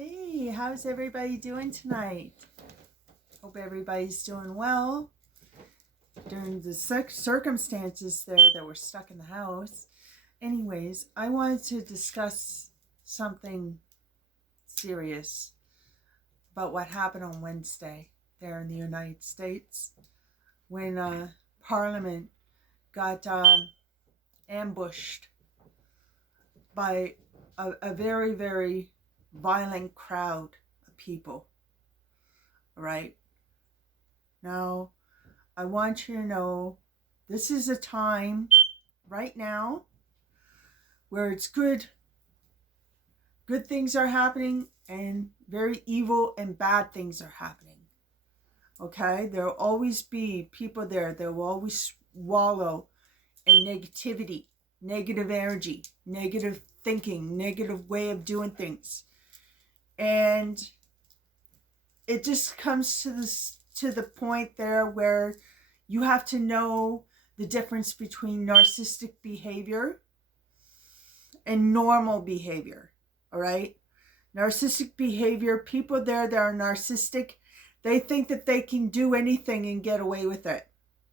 Hey, how's everybody doing tonight? Hope everybody's doing well during the circumstances there that we're stuck in the house. Anyways, I wanted to discuss something serious about what happened on Wednesday there in the United States when Parliament got ambushed by a very, very violent crowd of people. Right now, I want you to know this is a time right now where it's good things are happening and very evil and bad things are happening. Okay, there will always be people there that will always wallow in negativity, negative energy, negative thinking, negative way of doing things. And it just comes to the point there where you have to know the difference between narcissistic behavior and normal behavior. All right? Narcissistic behavior, people there that are narcissistic, they think that they can do anything and get away with it.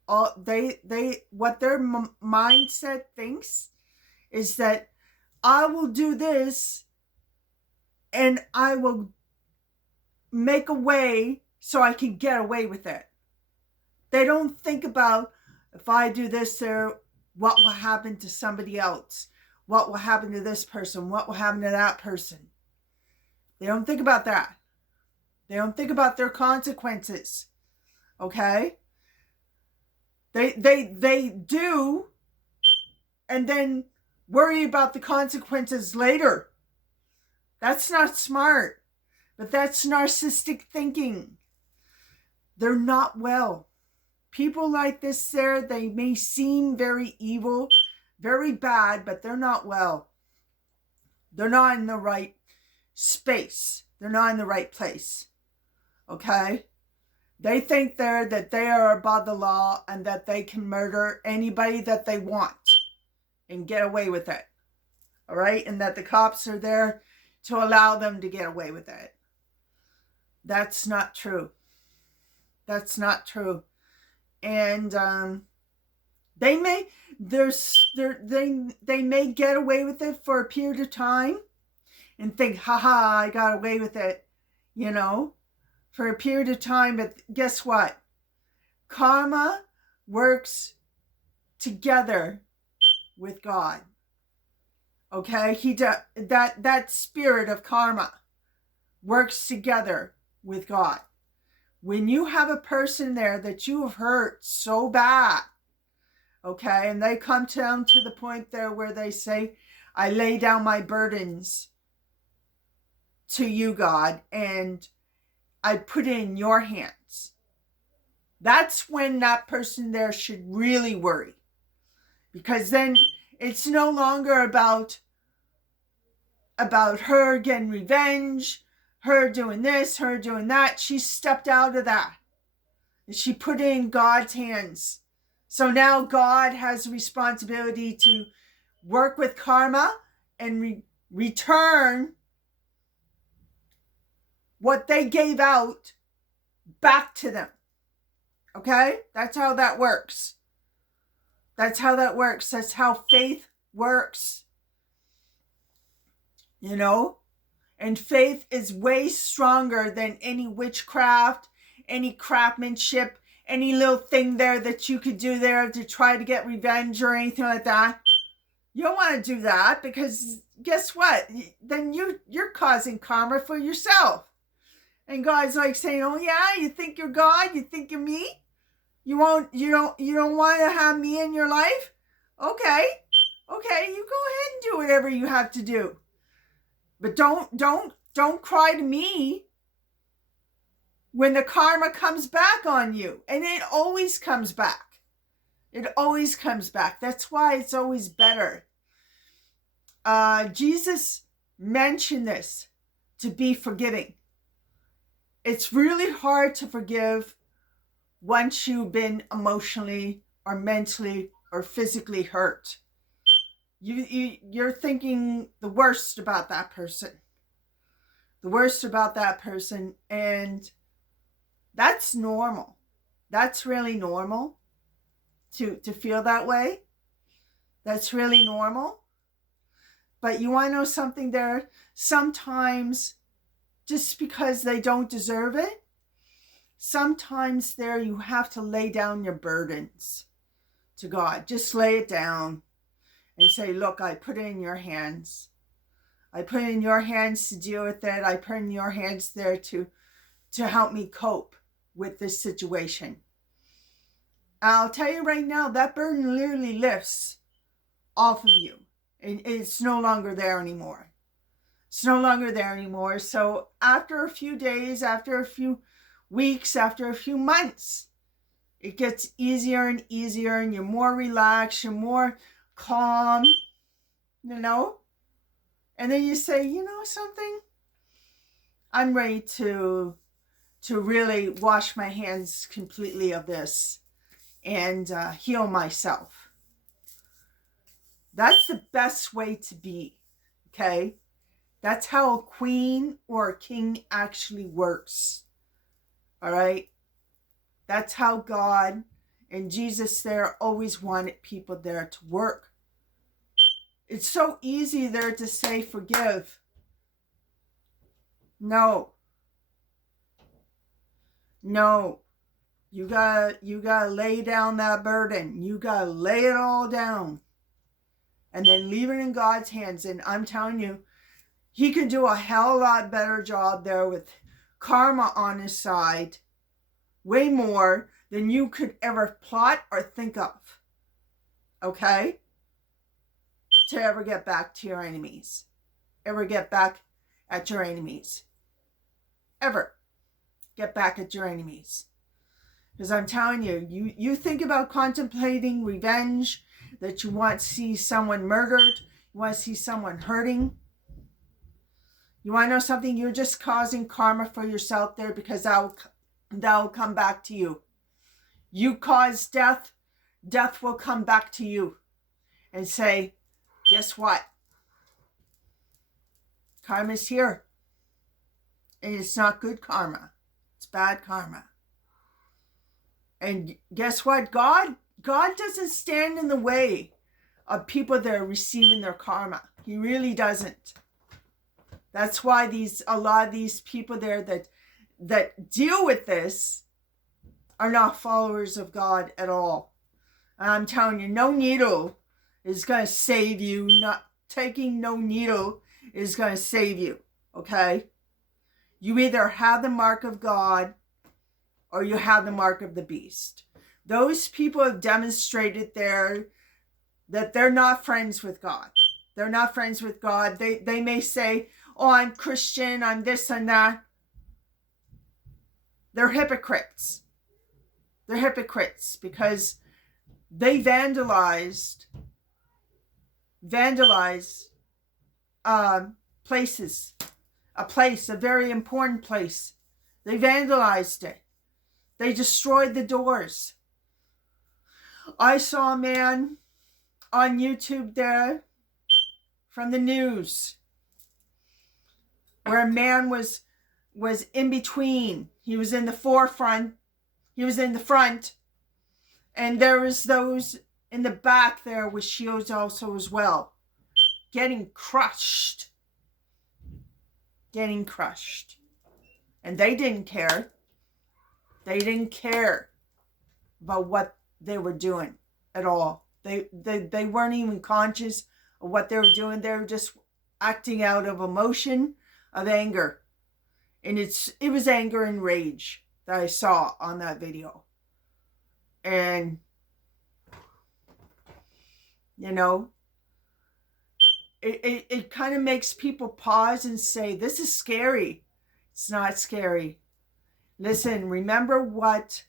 What their mindset thinks is that I will do this and I will make a way so I can get away with it. They don't think about, if I do this there, what will happen to somebody else? What will happen to this person? What will happen to that person? They don't think about that. They don't think about their consequences. Okay? They do, and then worry about the consequences later. That's not smart, but that's narcissistic thinking. They're not well. People like this there, they may seem very evil, very bad, but they're not well. They're not in the right space. They're not in the right place. Okay? They think that they are above the law and that they can murder anybody that they want and get away with it. All right? And that the cops are there to allow them to get away with it. That's not true. That's not true. And they may get away with it for a period of time and think, haha, I got away with it, for a period of time. But guess what? Karma works together with God. Okay? That spirit of karma works together with God. When you have a person there that you have hurt so bad, okay, and they come down to the point there where they say, I lay down my burdens to you, God, and I put it in your hands. That's when that person there should really worry. Because then it's no longer about her getting revenge, her doing this, her doing that. She stepped out of that. She put it in God's hands. So now God has a responsibility to work with karma and return what they gave out back to them. Okay? That's how that works. That's how that works. That's how faith works. And faith is way stronger than any witchcraft, any craftsmanship, any little thing there that you could do there to try to get revenge or anything like that. You don't want to do that, because guess what? Then you're causing karma for yourself. And God's like saying, oh yeah, you think you're God? You think you're me? You don't want to have me in your life? Okay, you go ahead and do whatever you have to do. But don't cry to me when the karma comes back on you. And it always comes back. It always comes back. That's why it's always better. Jesus mentioned this, to be forgiving. It's really hard to forgive once you've been emotionally or mentally or physically hurt. You're thinking the worst about that person. the worst about that person. And that's normal. That's really normal to feel that way. That's really normal. But you want to know something there? Sometimes, just because they don't deserve it, sometimes there you have to lay down your burdens to God. Just lay it down and say, look, I put it in your hands. I put it in your hands to deal with it. I put it in your hands there to help me cope with this situation. I'll tell you right now, that burden literally lifts off of you. And it's no longer there anymore. It's no longer there anymore. So after a few days, after a few weeks, after a few months, it gets easier and easier, and you're more relaxed, you're more calm, you know? And then you say, you know something? I'm ready to really wash my hands completely of this and heal myself. That's the best way to be, okay? That's how a queen or a king actually works, all right? That's how God and Jesus there always wanted people there to work. It's so easy there to say forgive. No. You gotta lay down that burden. You gotta lay it all down. And then leave it in God's hands. And I'm telling you, he can do a hell of a lot better job there with karma on his side. Way more than you could ever plot or think of. Okay? To ever get back to your enemies. Ever get back at your enemies. Ever get back at your enemies. Because I'm telling you, you think about contemplating revenge, that you want to see someone murdered, you want to see someone hurting. You want to know something? You're just causing karma for yourself there, because that will come back to you. You cause death, death will come back to you and say, guess what? Karma's here. And it's not good karma. It's bad karma. And guess what? God doesn't stand in the way of people that are receiving their karma. He really doesn't. That's why a lot of these people there that deal with this are not followers of God at all. And I'm telling you, no needle is going to save you. Not taking no needle is going to save you. Okay? You either have the mark of God or you have the mark of the beast. Those people have demonstrated there that they're not friends with God. They're not friends with God. They may say, oh, I'm Christian, I'm this and that. They're hypocrites. They're hypocrites because they vandalize places. A very important place. They vandalized it. They destroyed the doors. I saw a man on YouTube there from the news where a man was in between. He was in the forefront. He was in the front. And there was those in the back there with shields also as well. Getting crushed. Getting crushed. And they didn't care. They didn't care about what they were doing at all. They weren't even conscious of what they were doing. They were just acting out of emotion, of anger. And it was anger and rage that I saw on that video. And, you know, it kind of makes people pause and say, this is scary. It's not scary. Listen, remember what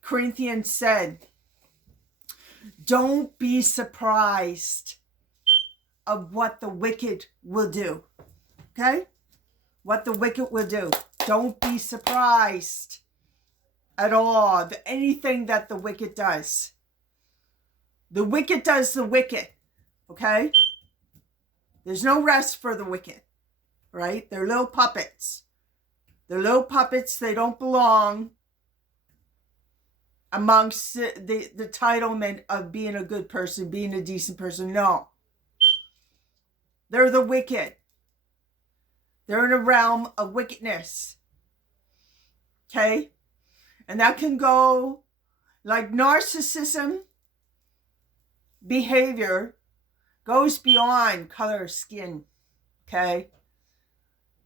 Corinthians said. Don't be surprised of what the wicked will do. Okay? What the wicked will do. Don't be surprised at all of anything that the wicked does. The wicked does the wicked. Okay? There's no rest for the wicked. right? They're little puppets. They're little puppets. They don't belong amongst the entitlement of being a good person, being a decent person. No. They're the wicked. They're in a realm of wickedness. Okay? And that can go like narcissism behavior goes beyond color of skin. Okay?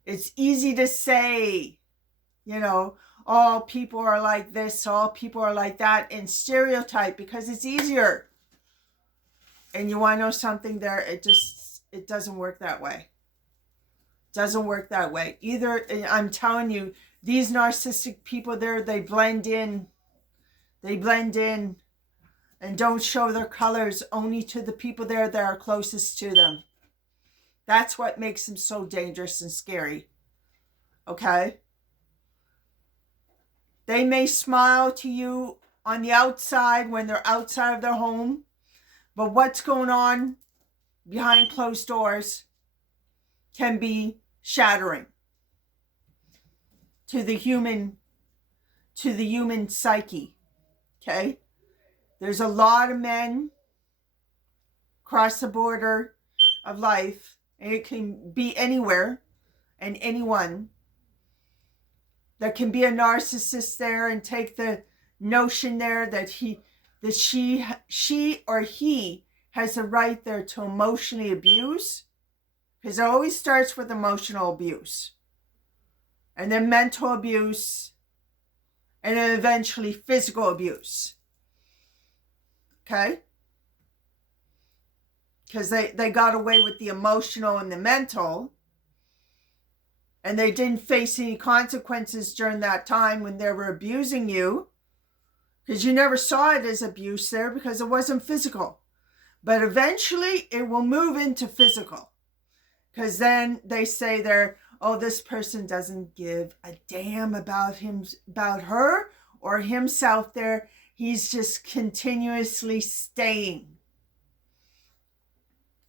It's easy to say, all people are like this, all people are like that, and stereotype because it's easier. And you want to know something there? It doesn't work that way. Doesn't work that way. Either, I'm telling you, these narcissistic people there, they blend in. They blend in and don't show their colors only to the people there that are closest to them. That's what makes them so dangerous and scary. Okay? They may smile to you on the outside when they're outside of their home, but what's going on behind closed doors can be shattering to the human psyche. Okay? There's a lot of men across the border of life, and it can be anywhere and anyone that can be a narcissist there and take the notion there that she or he has a right there to emotionally abuse, because it always starts with emotional abuse and then mental abuse and then eventually physical abuse. Okay? Because they got away with the emotional and the mental, and they didn't face any consequences during that time when they were abusing you, because you never saw it as abuse there because it wasn't physical. But eventually it will move into physical, because then they say this person doesn't give a damn about her or himself there. He's just continuously staying.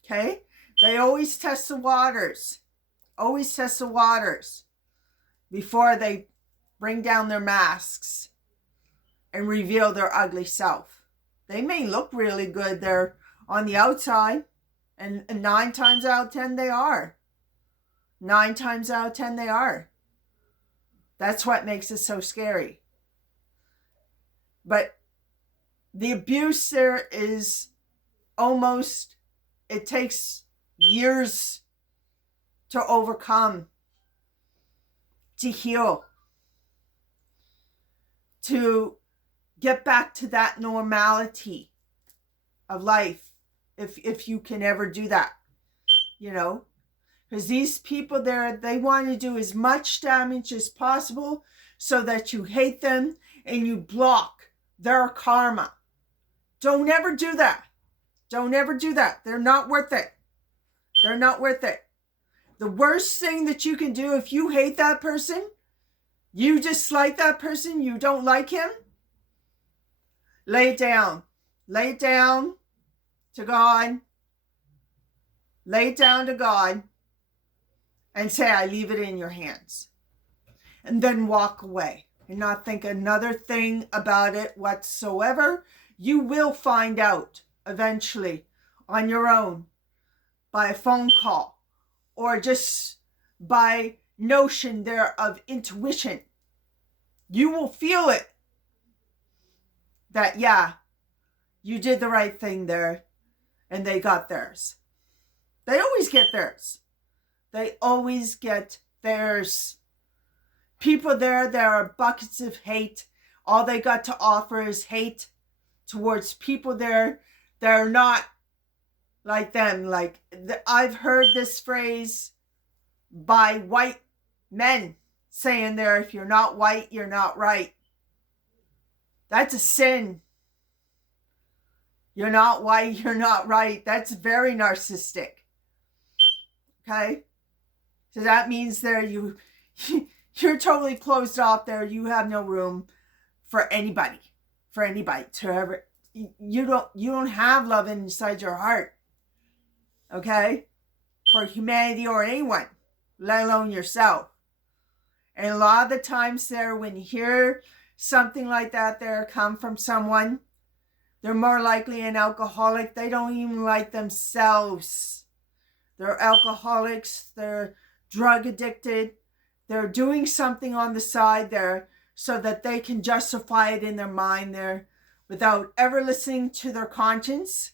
Okay? They always test the waters. Always test the waters before they bring down their masks and reveal their ugly self. They may look really good there on the outside, and 9 times out of 10 they are. 9 times out of 10 they are. That's what makes it so scary. But the abuse there is it takes years to overcome, to heal, to get back to that normality of life, if you can ever do that, because these people there, they want to do as much damage as possible so that you hate them and you block their karma. Don't ever do that. Don't ever do that. They're not worth it. They're not worth it. The worst thing that you can do if you hate that person, you dislike that person, you don't like him, lay it down. Lay it down to God. Lay it down to God and say, I leave it in your hands. And then walk away and not think another thing about it whatsoever. You will find out eventually on your own by a phone call or just by notion there of intuition. You will feel it that, yeah, you did the right thing there and they got theirs. They always get theirs. They always get theirs. People there are buckets of hate. All they got to offer is hate towards people there that are not like them. I've heard this phrase by white men saying there, if you're not white, you're not right. That's a sin. You're not white, you're not right. That's very narcissistic. Okay? So that means there you're totally closed off there. You have no room for anybody. For anybody to ever. You don't have love inside your heart. Okay? For humanity or anyone. let alone yourself. And a lot of the times there, when you hear something like that there come from someone, they're more likely an alcoholic. They don't even like themselves. They're alcoholics. They're drug addicted. They're doing something on the side there so that they can justify it in their mind there without ever listening to their conscience.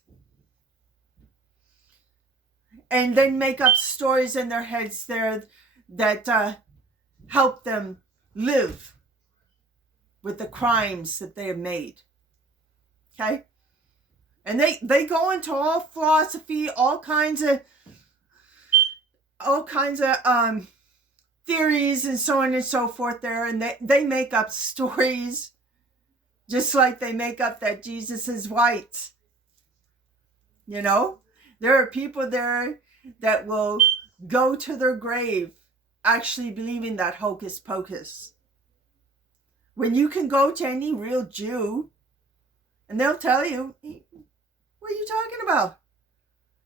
And then make up stories in their heads there that help them live with the crimes that they have made. Okay? And they go into all philosophy, all kinds of theories and so on and so forth there. And they make up stories just like they make up that Jesus is white. You know? There are people there that will go to their grave actually believing that hocus pocus. When you can go to any real Jew and they'll tell you, what are you talking about?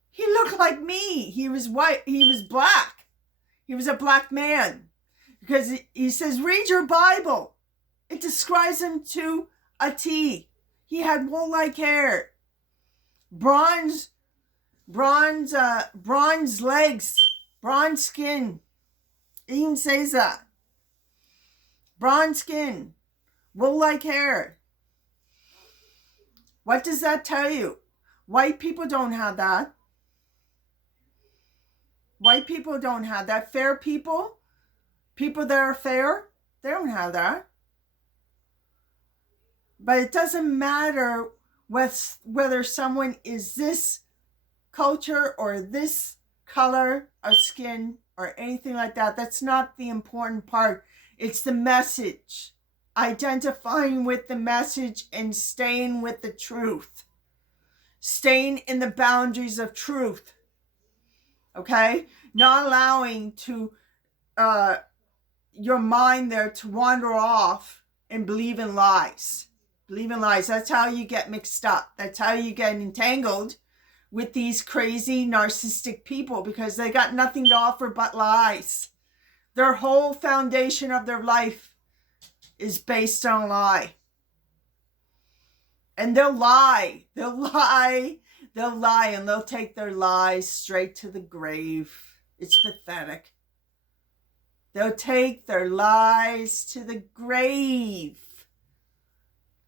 He looked like me. He was white. He was black. He was a black man. Because he says, read your Bible. It describes him to a T. He had wool-like hair. Bronze legs, bronze skin. It even says that. Bronze skin, wool-like hair. What does that tell you? White people don't have that. White people don't have that. Fair people, people that are fair, they don't have that. But it doesn't matter whether someone is this culture or this color of skin or anything like that. That's not the important part. It's the message. Identifying with the message and staying with the truth. Staying in the boundaries of truth. Okay? Not allowing your mind there to wander off and believe in lies. Believe in lies. That's how you get mixed up. That's how you get entangled with these crazy narcissistic people, because they got nothing to offer but lies. Their whole foundation of their life is based on a lie. And they'll lie. They'll lie. They'll lie, and they'll take their lies straight to the grave. It's pathetic. They'll take their lies to the grave.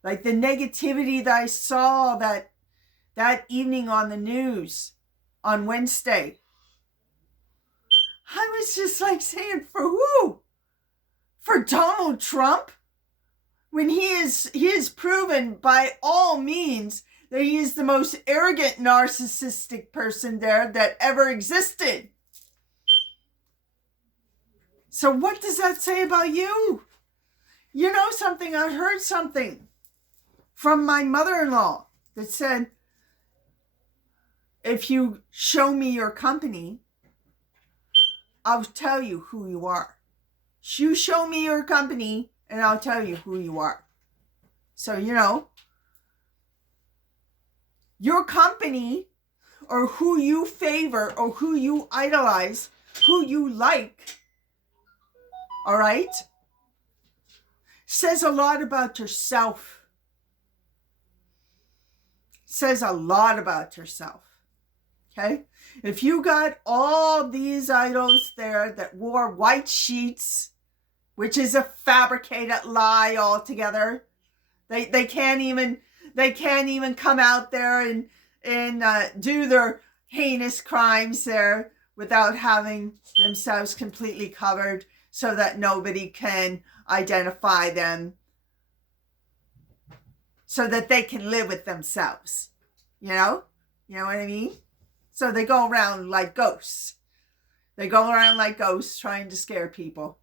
Like the negativity that I saw that evening on the news on Wednesday. I was just like saying, for who? For Donald Trump? When he is proven by all means that he is the most arrogant, narcissistic person there that ever existed. So what does that say about you? You know something? I heard something from my mother-in-law that said, if you show me your company, I'll tell you who you are. You show me your company and I'll tell you who you are. So, you know, your company or who you favor or who you idolize, who you like, all right, says a lot about yourself. Says a lot about yourself. Okay? If you got all these idols there that wore white sheets, which is a fabricated lie altogether, they can't even come out there and do their heinous crimes there without having themselves completely covered so that nobody can identify them, so that they can live with themselves. You know what I mean? So they go around like ghosts. They go around like ghosts trying to scare people.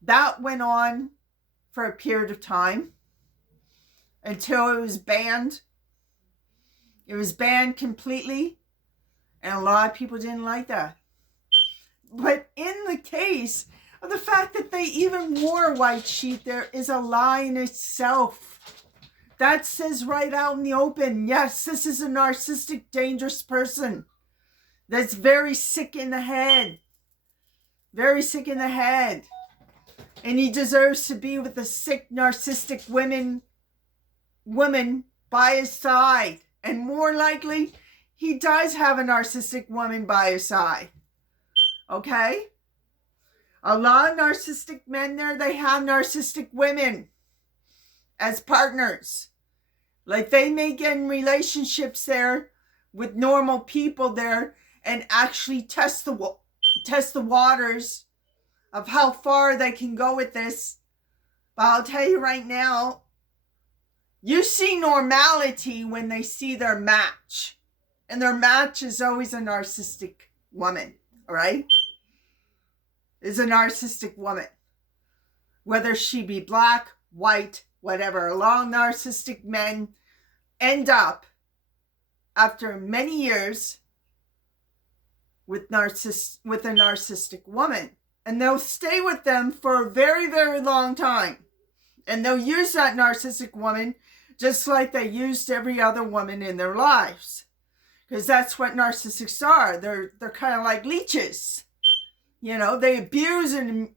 That went on for a period of time until it was banned. It was banned completely, and a lot of people didn't like that. But in the case of the fact that they even wore a white sheet, there is a lie in itself. That says right out in the open, yes, this is a narcissistic, dangerous person that's very sick in the head. Very sick in the head. And he deserves to be with a sick, narcissistic woman by his side. And more likely, he does have a narcissistic woman by his side. Okay? A lot of narcissistic men there, they have narcissistic women as partners. Like they may get in relationships there with normal people there and actually test the waters of how far they can go with this. But I'll tell you right now, you see normality when they see their match. And their match is always a narcissistic woman, all right? Is a narcissistic woman. Whether she be black, white, whatever. A lot of narcissistic men end up, after many years, with a narcissistic woman. And they'll stay with them for a very, very long time. And they'll use that narcissistic woman just like they used every other woman in their lives. Because that's what narcissists are. They're kind of like leeches. You know, they abuse and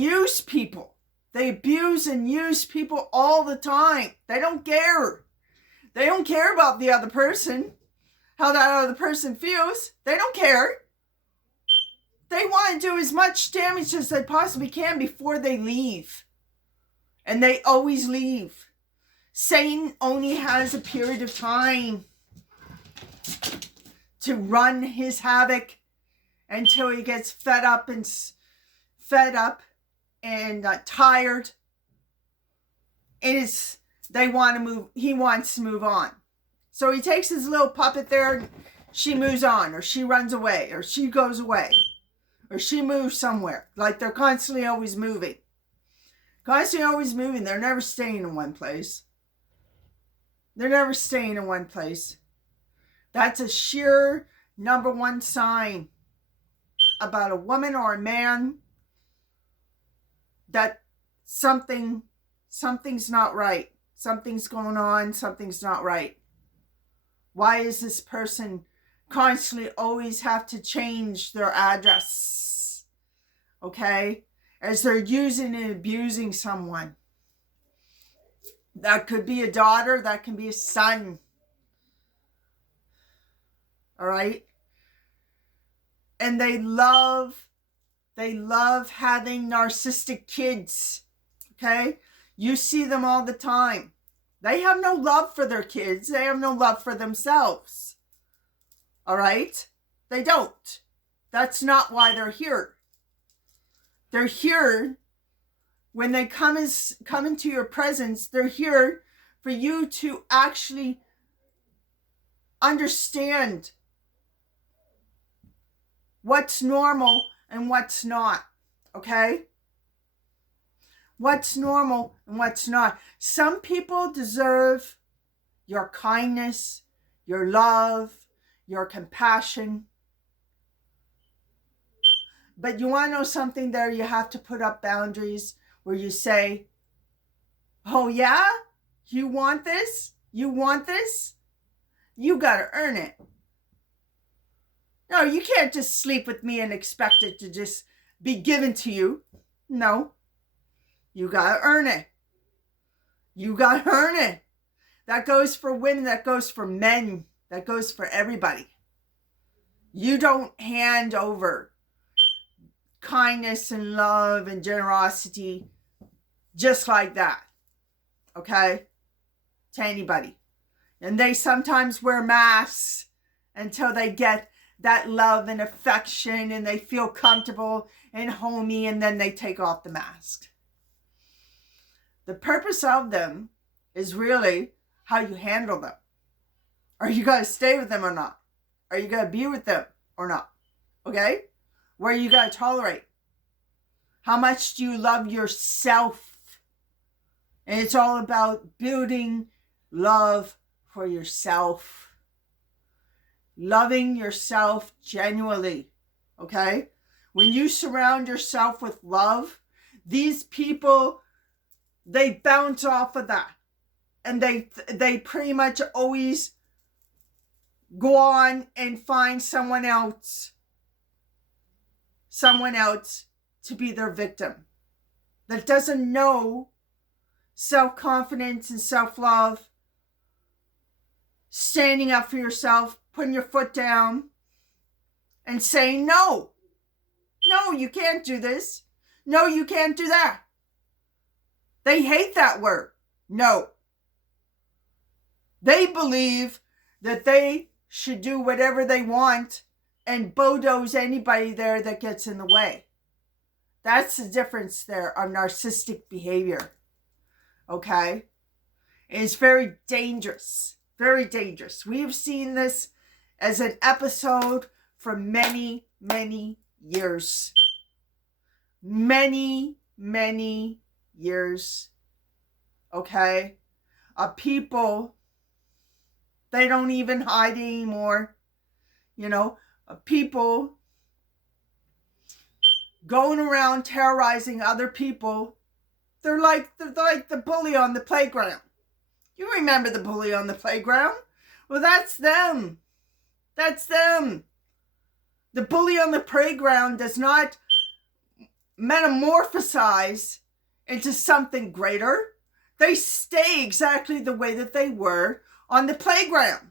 use people. They abuse and use people all the time. They don't care. They don't care about the other person, how that other person feels. They don't care. They want to do as much damage as they possibly can before they leave. And they always leave. Satan only has a period of time to run his havoc until he gets fed up and tired. They want to move. He wants to move on. So he takes his little puppet there. She moves on, or she runs away, or she goes away, or she moves somewhere. Like they're constantly always moving. Constantly always moving. They're never staying in one place. They're never staying in one place. That's a sheer number one sign about a woman or a man that something's not right. Something's going on. Something's not right. Why is this person constantly always have to change their address? Okay? As they're using and abusing someone. That could be a daughter. That can be a son. All right? And they love having narcissistic kids. Okay? You see them all the time. They have no love for their kids. They have no love for themselves. All right? They don't. That's not why they're here. They're here when they come into your presence. They're here for you to actually understand what's normal and what's not. Okay? What's normal and what's not. Some people deserve your kindness, your love, your compassion. But you want to know something there? You have to put up boundaries where you say, oh yeah? You want this? You want this? You got to earn it. No, you can't just sleep with me and expect it to just be given to you. No. You got to earn it. You got to earn it. That goes for women. That goes for men. That goes for everybody. You don't hand over kindness and love and generosity just like that. Okay? To anybody. And they sometimes wear masks until they get that love and affection and they feel comfortable and homey, and then they take off the mask. The purpose of them is really how you handle them. Are you going to stay with them or not? Are you going to be with them or not? Okay? Where are you going to tolerate? How much do you love yourself? And it's all about building love for yourself. Loving yourself genuinely. Okay? When you surround yourself with love, these people, they bounce off of that. And they pretty much always go on and find someone else. someone else to be their victim, that doesn't know self-confidence and self-love, standing up for yourself, putting your foot down, and saying, no, you can't do this. No, you can't do that. They hate that word, no. They believe that they should do whatever they want and bulldoze anybody there that gets in the way. That's the difference there of narcissistic behavior. Okay? And it's very dangerous. Very dangerous. We've seen this as an episode for many, many years. Many, many years. Okay? People, they don't even hide anymore. You know, people going around terrorizing other people. They're like the bully on the playground. You remember the bully on the playground? Well, that's them. That's them. The bully on the playground does not metamorphosize into something greater. They stay exactly the way that they were on the playground.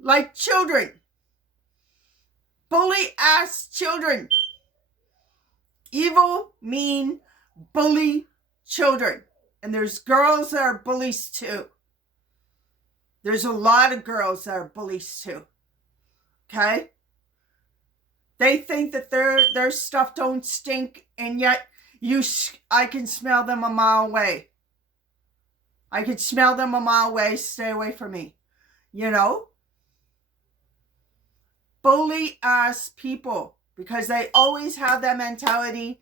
Like children. Bully-ass children. Evil, mean, bully children. And there's girls that are bullies too. There's a lot of girls that are bullies too. Okay? They think that their stuff don't stink, and yet I can smell them a mile away. I can smell them a mile away. Stay away from me. You know? Bully-ass people. Because they always have that mentality,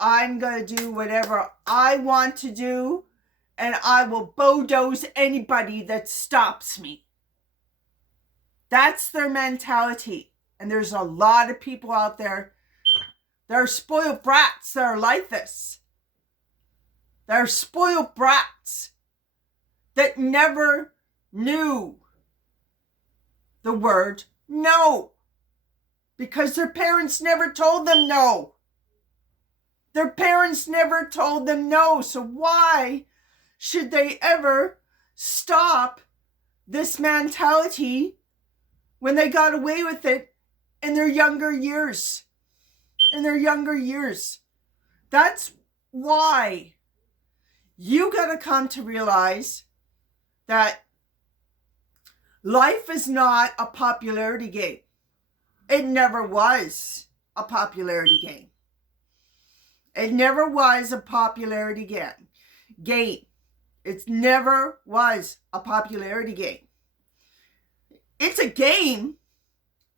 I'm going to do whatever I want to do, and I will bulldoze anybody that stops me. That's their mentality. And there's a lot of people out there that are spoiled brats that are like this. They're spoiled brats that never knew the word no. Because their parents never told them no. Their parents never told them no. So why should they ever stop this mentality when they got away with it in their younger years? In their younger years. That's why you got to come to realize that life is not a popularity game. It never was a popularity game. It never was a popularity game. It never was a popularity game. It's a game,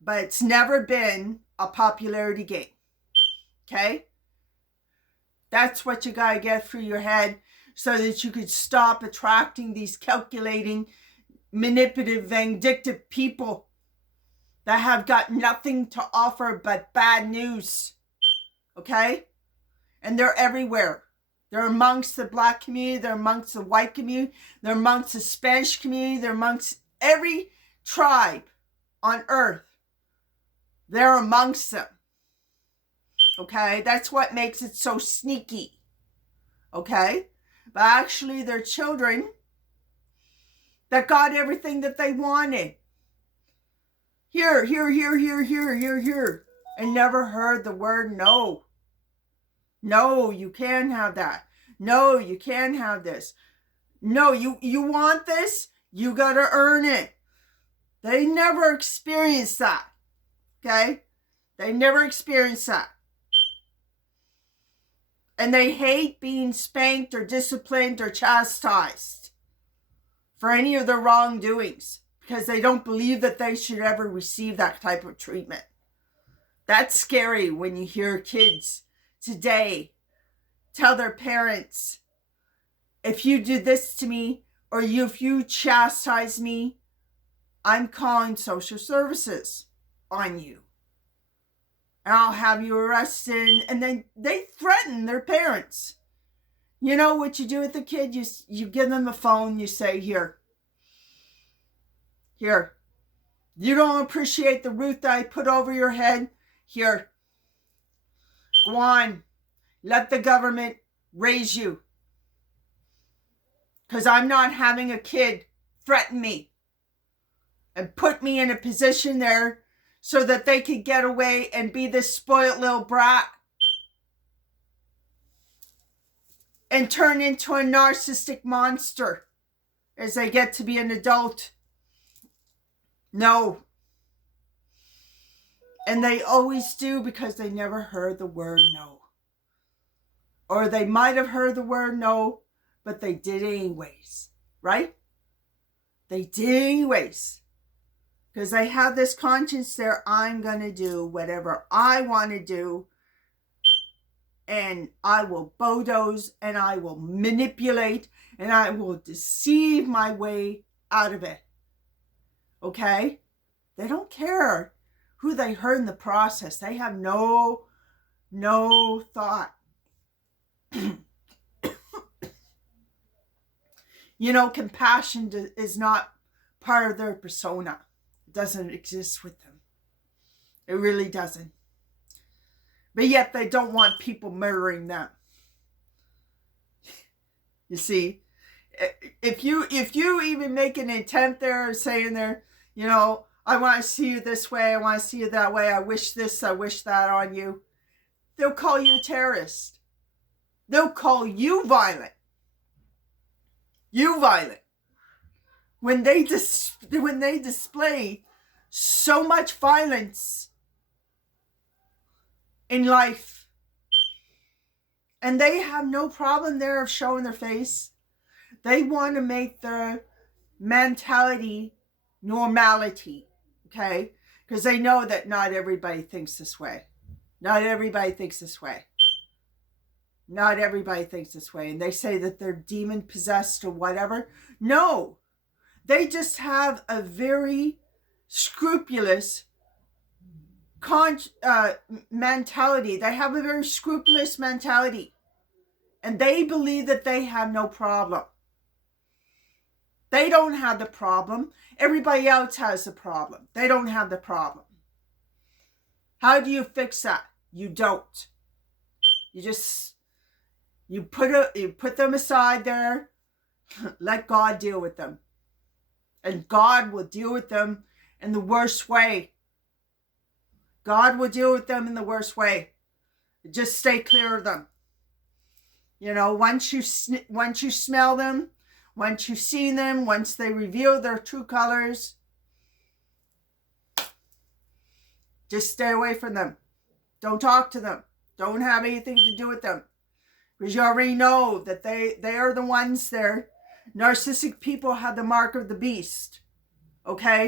but it's never been a popularity game. Okay? That's what you got to get through your head so that you could stop attracting these calculating, manipulative, vindictive people that have got nothing to offer but bad news. Okay? And they're everywhere. They're amongst the black community. They're amongst the white community. They're amongst the Spanish community. They're amongst every tribe on earth. They're amongst them. Okay? That's what makes it so sneaky. Okay? But actually, they're children that got everything that they wanted. Here, and never heard the word no. No, you can't have that. No, you can't have this. No, you want this? You got to earn it. They never experienced that. Okay? They never experienced that. And they hate being spanked or disciplined or chastised for any of their wrongdoings. Because they don't believe that they should ever receive that type of treatment. That's scary when you hear kids today tell their parents, if you do this to me, or if you chastise me, I'm calling social services on you. And I'll have you arrested. And then they threaten their parents. You know what you do with the kid? You give them a phone, you say, Here. You don't appreciate the roof that I put over your head? Here. Go on. Let the government raise you. Because I'm not having a kid threaten me and put me in a position there so that they could get away and be this spoiled little brat and turn into a narcissistic monster as they get to be an adult. No. And they always do, because they never heard the word no. Or they might have heard the word no, but they did anyways, right? They did anyways. Because they have this conscience there, I'm going to do whatever I want to do. And I will bulldoze, and I will manipulate, and I will deceive my way out of it. Okay? They don't care who they hurt in the process. They have no thought. You know, compassion is not part of their persona. It doesn't exist with them. It really doesn't. But yet they don't want people murdering them. You see, if you even make an attempt there, saying there, you know, I want to see you this way, I want to see you that way, I wish this, I wish that on you, they'll call you a terrorist. They'll call you violent. You violent. When they display so much violence in life, and they have no problem there of showing their face. They want to make their mentality normality, okay? Because they know that not everybody thinks this way. Not everybody thinks this way. Not everybody thinks this way. And they say that they're demon possessed or whatever. No, they just have a very scrupulous mentality. They have a very scrupulous mentality. And they believe that they have no problem. They don't have the problem. Everybody else has the problem. They don't have the problem. How do you fix that? You don't. You put them aside there. Let God deal with them. And God will deal with them in the worst way. God will deal with them in the worst way. Just stay clear of them. You know, once you smell them, once you've seen them, once they reveal their true colors, just stay away from them. Don't talk to them. Don't have anything to do with them. Because you already know that they are the ones there. Narcissistic people have the mark of the beast. Okay?